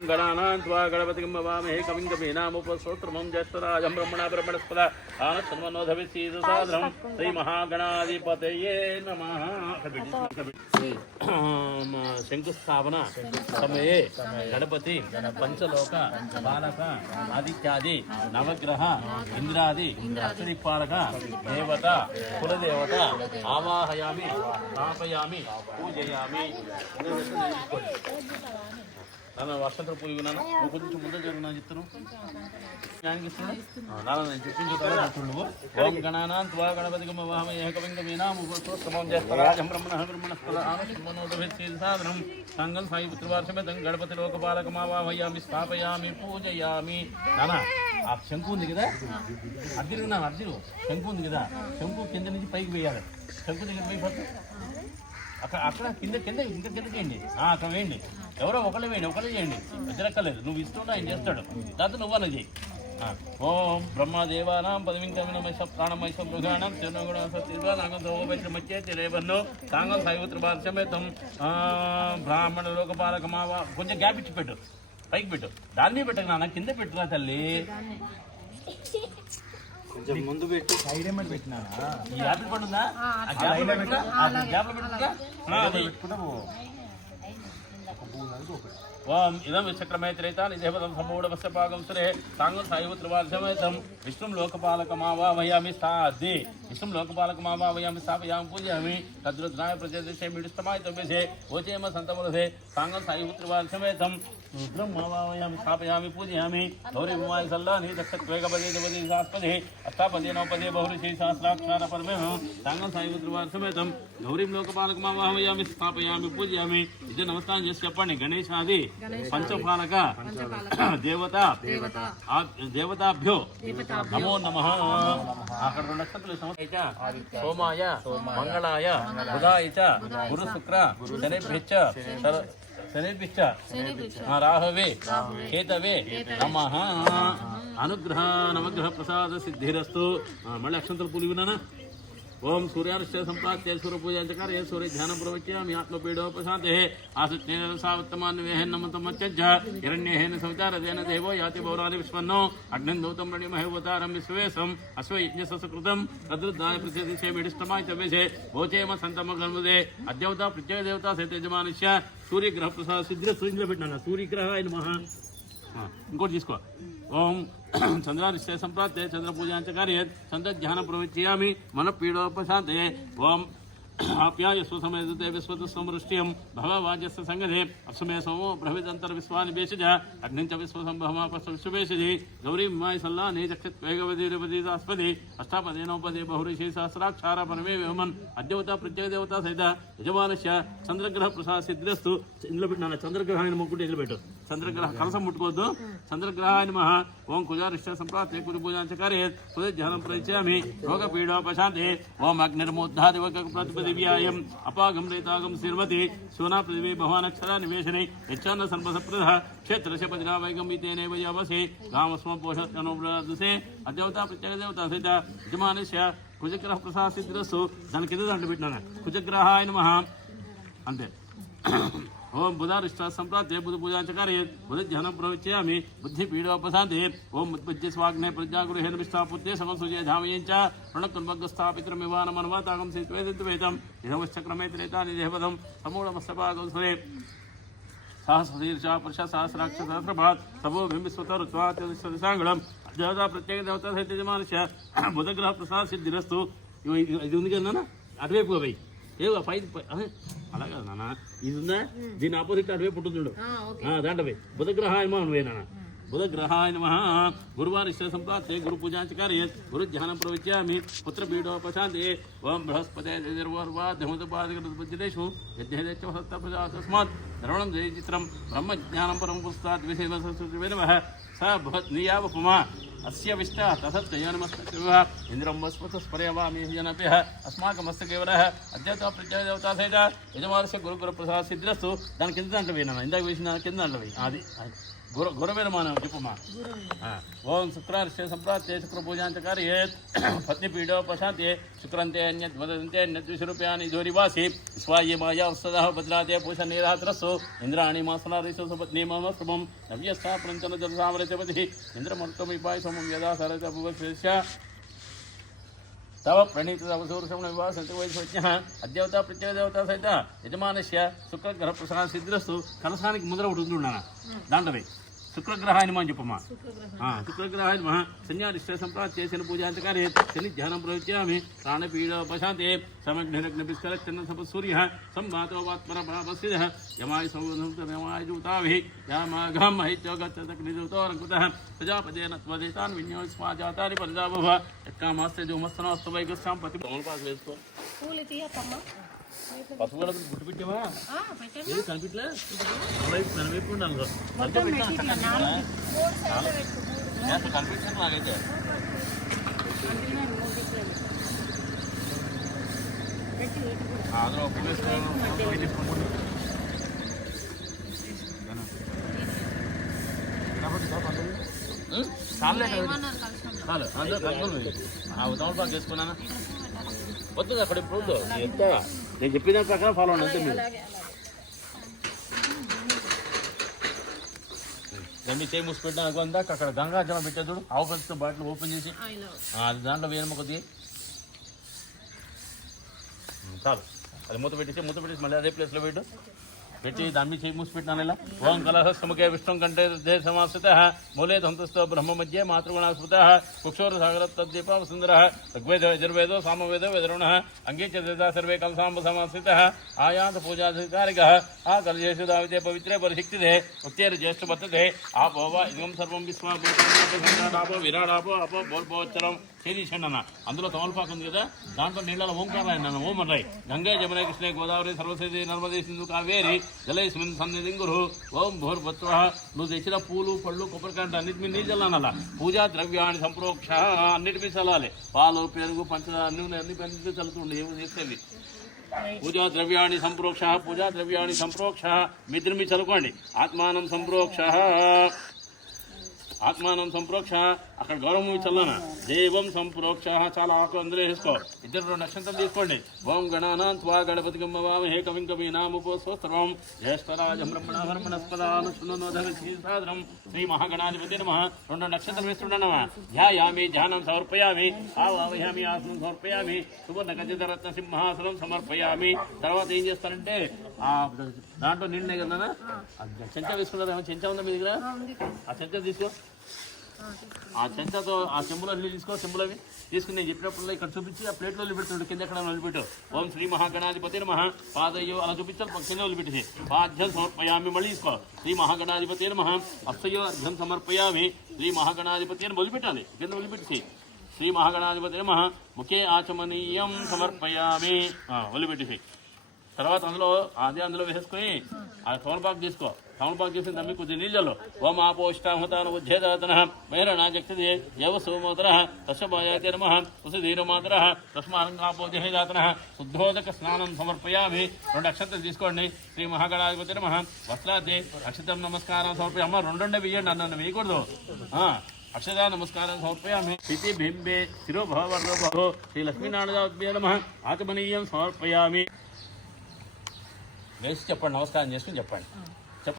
गणानां त्वा गणपतिं भवामहे कविं कवीनामुपस्तोत्रमं ज्येष्ठराजं ब्रह्मणा ब्रह्मणस्पद आनन्दमनोधविसीदसादरं श्रीमहागणाधिपतये नमः। शंकुस्थापन समये गणपति पंचलोक बालक आदित्यादि नवग्रह इंद्रादि अष्टदिक्पालक देवता कुलदेवता आवाहयामि स्थापयामि पूजयामि। ನಾನು ವರ್ಷದ ಪೂಜೆಗೆ ನಾನು కొంచెం ముందు జరిగిన చెప్తాను నేను చెప్పింది ఓం గణానాం త్వా గణపతిగం వాహమహే కవిం కవీనాముపస్తోత్రమం జ్యేష్ఠరాజం బ్రహ్మణః బ్రహ్మణస్పద ఆనశమనోదభిషేదసాదనం సంగం సాయి పుత్రవార్షమేతం గణపతి లోకపాలకమావాహయామి స్థాపయామి పూజయామి. నాన్న ఆ శంకు ఉంది కదా అర్జును నా అర్జును శంకు ఉంది కదా శంకు కింద నుంచి పైకి వేయాలి. శంకు దగ్గర పైకి అక్కడ కింద కింద ఇంకా కిందకేయండి అక్కడ వేయండి. ఎవరో ఒకళ్ళు వేయండి ఒకళ్ళు చేయండి పెద్దలక్కర్లేదు. నువ్వు ఇస్తుంటే ఆయన చేస్తాడు దాంతో నువ్వు అన్నది. ఓం బ్రహ్మదేవానాం పదవింకమినమైస ప్రాణమైస మృగాణం తిరునాగంతో రేవన్ను సాంగం సాయిపుత్ర భారతమేతం బ్రాహ్మణ లోకపాలకమావా. కొంచెం గ్యాప్ ఇచ్చి పెట్టు పైకి పెట్టు. దాన్ని పెట్టకు నాన్న కింద పెట్టురా తల్లి. కొంచెం ముందు పెట్టి సైడ్ ఏమని పెట్టినా ఈ యాపిల్ పండు ఉందా గ్యాప్లో పెట్టుకుంటా. ఓం ఇదం విచక్రమైత్రేతాని దేవతం సమూఢవస్య పాగం సురే సాంగం సాయిపుత్రవార్షమేతం విష్ణుం లోకపాలకమావాహయామి స్థాది విష్ణుం లోకపాలకమావాహయామి స్థాపయామి పూజయామి. తద్రుద్రాయ ప్రజేషేమిడుస్తమాయ తవ్యసే ఓచేమ సంతమరసే సాంగం సాయిపుత్రవార్షమేతం రుద్రం మావాహయామి స్థాపయామి పూజయామి. గౌరీ విమాయ సల్లాని దక్షత్వేకపదే దేవదే శాస్పదే అష్టాపదే నవపదే బహుళీ సహస్రాక్షర పరమేహం సాంగం సాయిపుత్రవార్షమేతం గౌరీం లోకపాలకమావాహయామి స్థాపయామి పూజయామి. ఇది నమస్కారం చేసి చెప్పండి. గణేశాది పంచపాలక దేవతాభ్యో నమో నమః. అక్కడ 2 నక్షత్రాలు సోమాయ మంగళాయ బుధాయ గురు శుక్ర శనిభ్యశ్చ రాహవే కేతవే నమః. అనుగ్రహ నవగ్రహ ప్రసాద సిద్ధిరస్తు. మళ్ళీ అక్షంతలు పూలు విన్నానా. ఓం సూర్యానుష్ఠ సంప్రాప్తే సూర్యపూజాంచకారే సూర్య ధ్యానం ప్రవచ్యామి ఆత్మపీడోపశాంతే ఆసత్యేన సావత్తమాన్వేహన్నమతమత్యజ్జ హిరణ్యేన సంచారదేన దేవో యాతి పౌరాణి విశ్వన్నో అగ్నిందూతం రణిమహేవతారం విశ్వేశం అశ్వయజ్ఞసకృతం తద్రుద్ధాయ ప్రసిద్ధిషేమిడిష్టమాయ తవ్యసే భోచేమ సంతమ గణముదే అద్యవత ప్రత్యేక దేవత సైతజమానుష్య సూర్యగ్రహ ప్రసాద సిద్ధిర సూర్యులో పెట్టినా సూర్యగ్రహాయ నమః. ఇంకోటి తీసుకో. ఓం చంద్రానిశ్చయ సంప్రాప్తే చంద్రపూజాంచకార్యే చంద్రధ్యానం ప్రవచ్యామి మనపీడోపశాంతే. ఓం ఆప్యాయస్వ సమేతే విశ్వతస్వమృష్ట్యం భగవాజ్యస్య సంగదే అప్సమే సోమో బ్రహ్మిదంతర విశ్వాని భేషజ అగ్నించ విశ్వసంభవమాపస్త విశ్వభేషజి గౌరీ మాయ సల్లాని చక్షత్వేగవదీరవదీదాస్పది అష్టాపదే నవపదే బహుళీ సహస్రాక్షర పరమే వ్యోమన్ అద్యవత ప్రత్యేక దేవత సహిత యజమానస్య చంద్రగ్రహ ప్రసాద సిద్ధిరస్తు. ఇందులో పెట్టిన చంద్రగ్రహాన్ని ముక్కుంటే ఇందులో పెట్టు. చంద్రగ్రహ కలసం ముట్టుకోవద్దు. చంద్రగ్రహాయ నమః. ఓం కుజారిష్ట సంప్రాప్తే కురుపూజాంచకార్యే కుజధ్యానం ప్రవచ్యామి రోగపీడోపశాంతే. ఓం అగ్నిర్మోద్ధాదివక ప్రతిపదివ్యాయం అపాగం రేతాగం శిర్వతి శోనా పృథివీ భవానక్షరా నివేశనే యచ్ఛాన్న సర్వసప్రద క్షేత్రస్య పదిరావైగం ఇతేనైవ యావసే రామస్మ పోషణోబ్రదుసే అద్యవత ప్రత్యేక దేవత సహిత యజమానస్య కుజగ్రహ ప్రసాద సిద్ధిరస్తు. దాని కింద దాంట్లో పెట్టినాను కుజగ్రహాయ నమః అంతే. ఓం బుధారిష్ట సంప్రాప్తే బుధ పూజాంచకార్యే బుధధ్యానం ప్రవచ్యామి బుద్ధిపీడోపశాంతే. ఓం ఉద్భుజ్య స్వాగ్నే ప్రజ్ఞాగృహేణ విష్టాపుత్రే సమసూయ ధామయంచ ప్రణక్తున్వగ్రస్థాపితృమివానమన్వాతాగం సిద్వేదిత్వేదం ఇదవశ్చక్రమైత్రేతాని దేవదం సమూఢమస్తపాదోసరే సహస్రశీర్షా పురుష సహస్రాక్ష సహస్రపాత్ సవో బింబిస్వతరుత్వాసాంగుళం దేవతా ప్రత్యేక దేవతా సహిత యజమానస్య బుధగ్రహ ప్రసాద సిద్ధిరస్తు. ఇది ఉంది కదా అటువైపు పోయి పై అలాగే నాన్న ఇది ఉందా దీని ఆపోజిట్ అటువైపు ఉంటుందో దాంట్లో పోయి బుధగ్రహాయ నమః నాన్న. బుధగ్రహాయ నమః. గురువారిష్ట సంప్రాప్తే గురు పూజాంచకార్యే గురుధ్యానం ప్రవచ్యామి పుత్రపీడోపశాంతే. ఓం బృహస్పతే ధర్మోపాధికృతేషు యజ్ఞేతస్మాత్ ద్రవణం జయచిత్రం బ్రహ్మజ్ఞానం పరం పుస్తాద్ విషయ నమః. స భవత్నియావపుమా అస్య విష్ట తథత్యయ నమస్తవ ఇంద్రం వస్పతస్పర్యవామి జనపేః అస్మాకమస్తకేవరః అద్యత ప్రత్యేక దేవతా సహిత యజమానస్య గురుగ్రహ ప్రసాద సిద్ధిరస్తు. దాని కింద దాంట్లో వేయనా ఇందాక వేసిన కింద దాంట్లో వేయి అది గురవే నమః చెప్పమ్మా. ఓం శుక్రార్షే సంప్రాప్తే శుక్ర పూజాంచకార్యేత్ పత్నిపీఠోపశాంతే శుక్రంతే అన్యత్ వదంతే అన్యద్విషరూప్యాని ధోరివాసి స్వాయే మాయా వస్తదః భద్రాతే పూషణీరాత్రస్సు ఇంద్రాణి మాసనారీసు సపత్ని మమ శుభం నవ్యస్థా ప్రంచన జలసామరచపతి ఇంద్రమర్కమిపాయ సమం యదా సరత భువస్య तव प्रणीतवसूरश्रवण विवाह संतवैश्वज्ञः अद्यवता प्रत्ययदेवता सहित यजमानस्य शुक्रग्रहप्रसाद सिद्धिरस्तु कलशानिकि मुद्र ఉంటుంది ఉన్నానా దాంట్లోనే శుక్రగ్రహాయ నమః చెప్పమ్మా. శుక్రగ్రహాయ నమః సంజ్ఞానిష్ట సంప్రాప్త చేసిన పూజాంతకార్యే శని ధ్యానం ప్రవచ్యామి ప్రాణపీడోపశాంతే సమగ్నినగ్నిపిస్కరచ్చన్న సపసూర్యః సంవాతో వాత్మరపరాపస్సిదః యమాయ సంవదం యమాయ జూతాభి యామాఘం మహిత్యోగచ్చతగ్నిజూతోరంకుతః ప్రజాపదేన త్వదేతాన్ విన్యోస్మాజాతాని పరిజాభవ యక్కామాస్తే జోమస్తనోస్తు వైగస్సాం పతి తమలపాకు వేసుకో. పూలు తీయమ్మా. పసుపు గుట్టు పెట్టావా కనిపించలే కనిపింపు ఉండాలి కనిపించాను నాకైతే. అందులో ఉప్పు వేసుకోవాలి. చాలు అందులో కలుపుకోండి. తమలపాకు వేసుకున్నానా వద్దు అక్కడ ఇప్పుడు ఎంత నేను చెప్పిన ప్రకారం ఫాలో అవ్వండి అంతే. మీరు దాన్ని చేయి మూసి పెట్టినా అందాక అక్కడ గంగాజలం పెట్టేది ఆవు పెంచుతో బాటిల్ ఓపెన్ చేసి అది దాంట్లో వేయడం కొద్ది చాలు. అది మూత పెట్టేసి మళ్ళీ అదే ప్లేస్లో పెట్టి దాన్ని చేయి మూసి పెట్టినాను ఇలా. ఓం కలహస్తముఖే విష్ణుం కంఠే దే సమాశ్రితః మూలే దంతస్థో బ్రహ్మ మధ్యే మాతృగుణాస్మృతః కుక్షోర సాగరత్ తద్దీప సుందరః ఋగ్వేదో యజుర్వేదో సామవేదో వేదరుణః అంగే చ దేదా సర్వే కలసాంబ సమాశ్రితః ఆయాంత పూజాధికారికः ఆ కలయేషుదావితే పవిత్రే పరిశక్తిదే ఉత్తేర జ్యేష్ఠ వర్తతే ఆపో వా ఇదం సర్వం విశ్వాపో విరాడాపో అపో బోల్పోచ్చరం చేసేయండి అన్న. అందులో తమలపాకు ఉంది కదా దాంట్లో నీళ్ళలో ఓంకారాయన అన్న ఓం అన్నాయి. గంగే జమునే కృష్ణే గోదావరి సర్వసేది నర్మదే సింధు కావేరి జలైస్మిన్ సన్నిధిం గురు ఓం భూర్భత్వ. నువ్వు తెచ్చిన పూలు పళ్ళు కొబ్బరికాయ అన్నిటి మీద నీళ్ళు చల్లానలా. పూజా ద్రవ్యాన్ని సంప్రోక్ష అన్నిటి మీద చల్లాలి. పాలు పెరుగు పంచదార అన్ని పెంచుతూ చల్లుతుండే ఏమో చేసేది. పూజా ద్రవ్యాన్ని సంప్రోక్ష మిద్ర మీద చల్లుకోండి. ఆత్మానం సంప్రోక్ష అక్కడ గౌరవం చల్లన దేవం సంప్రోక్ష చాలా ఆకు అందులో వేసుకో. ఇద్దరు నక్షత్రం తీసుకోండి. ఓం గణానాం త్వా గణపతి గమ్మవామహే కవిం కవీనాముపస్తోత్రం జ్యేష్ఠరాజం బ్రహ్మణాహర్మణస్పదానుష్ణోధనం శ్రీ మహాగణాధిపతి నమః. 2 నక్షత్రం వేస్తుండన్నమా. ధ్యాయామి ధ్యానం సమర్పయామి ఆవాహయామి ఆసనం సమర్పయామి సువర్ణ గజరత్న సింహాసనం సమర్పయామి. తర్వాత ఏం చేస్తారంటే దాంట్లో నిండే కదా చెంచా వేసుకున్నారేమో. చెంచా ఉందా మీ దగ్గర? ఆ చెంచా తీసుకో. ఆ చెంచాతో ఆ చెంబులో నీళ్ళు తీసుకో. చెంబులవి తీసుకుని నేను చెప్పినప్పుడు ఇక్కడ చూపించి ఆ ప్లేట్లో వదిలిపెడుతుండే. కింద ఎక్కడ వదిలిపెట్టు. ఓం శ్రీ మహాగణాధిపతి నమః. పాదయ్యో అలా చూపించాలి. కింద వదిలిపెట్టేసి పాద్యం సమర్పయామి. మళ్ళీ తీసుకో. శ్రీ మహాగణాధిపతి నమః. హస్తయో అర్ఘ్యం సమర్పయామి. శ్రీ మహాగణాధిపతి అని వదిలిపెట్టాలి. కింద వదిలిపెట్టేసి శ్రీ మహాగణాధిపతి నమః. ముఖే ఆచమనీయం సమర్పయామి. వదిలిపెట్టేసి తర్వాత అందులో వేసుకొని ఆ తమలపాకు తీసుకో. తమలపాకు చేసిన తమ్మి కొద్ది నీళ్ళలో ఓం ఆపోష్టాహతాన ఉజ్జేదాతన వైరణాజక్తి యవ సోమోదర తస్యభాయాతే నమః వసుధీరమాతర తస్మారంగాపోజేదాతన శుద్ధోదక స్నానం సమర్పయామి. 2 అక్షతలు తీసుకోండి. శ్రీ మహాగణాధిపతి నమః. వస్త్రాది అక్షతం నమస్కారం సమర్పయ. అమ్మ 2 వేయండి అన్న వేయకూడదు. అక్షతా నమస్కారం సమర్పయామి. స్థితి బింబే శిరోభావర్భో శ్రీ లక్ష్మీనారాయణ నమః. ఆచమనీయం సమర్పయామి. వేసి చెప్పండి. నమస్కారం చేసుకుని చెప్పండి.